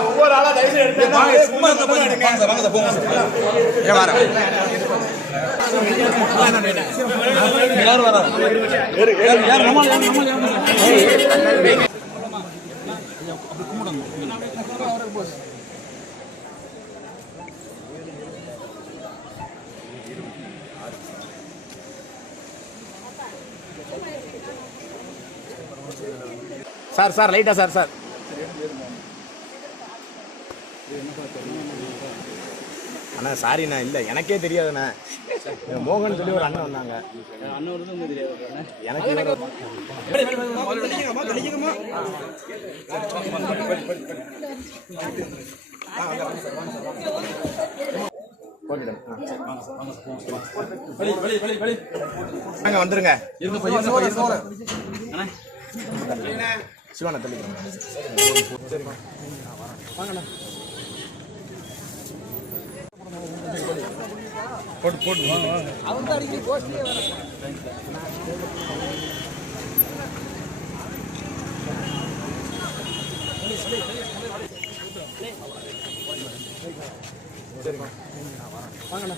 ஒவ்வொரு ஆளா தயவு செய்து சார் சார் லைட்டா சார் சார் அண்ணா சாரிண்ணா இல்லை எனக்கே தெரியாதுண்ணா மோகன் சொல்லி ஒரு அண்ணன் வந்தாங்க எனக்கு போட்டுட்டேன். வந்துருங்க. சிவானா தள்ளிக்கிறேன் போட்டு போட்டு. வாங்கண்ணா.